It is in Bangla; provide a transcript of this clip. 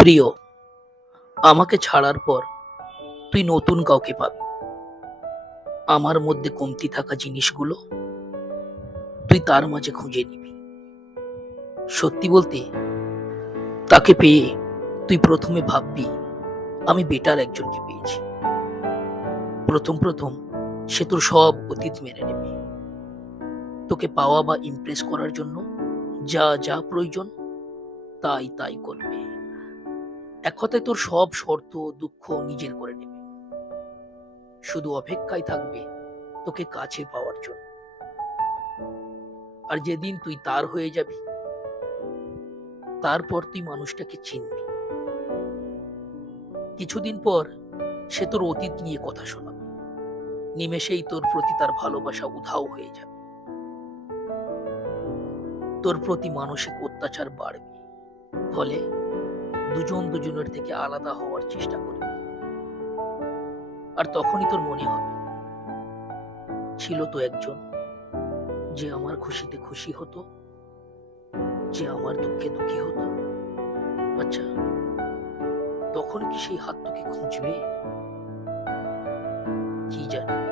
প্রিয়, আমাকে ছাড়ার পর তুই নতুন কাউকে পাবি। আমার মধ্যে কমতি থাকা জিনিসগুলো তুই তার মাঝে খুঁজে নিবি। সত্যি বলতে, তাকে পেয়ে তুই প্রথমে ভাববি আমি বেটার একজনকে পেয়েছি। প্রথম প্রথম সে তোর সব অতীত মেনে নেবে। তোকে পাওয়া বা ইমপ্রেস করার জন্য যা যা প্রয়োজন তাই তাই করবে। এক কথায় তোর সব শর্ত দুঃখ নিজের করে নেবে। শুধু অপেক্ষায় থাকবে তোকে কাছে পাওয়ার জন্য। আর যেদিন তুই তার হয়ে যাবি, তারপর তুই মানুষটাকে চিনবি। কিছুদিন পর সে তোর অতীত নিয়ে কথা শোনাবে। নিমেষেই তোর প্রতি তার ভালোবাসা উধাও হয়ে যাবে। তোর প্রতি মানসিক অত্যাচার বাড়বে। ফলে দুজন দুজনের থেকে আলাদা হওয়ার চেষ্টা করবে। আর তখনই তোর মনে হবে ছিল তো একজন যে আমার খুশিতে খুশি হতো, যে আমার দুঃখে দুঃখী হতো। আচ্ছা, তখন কি সেই হাত তোকে খুঁজবে? কি জানি।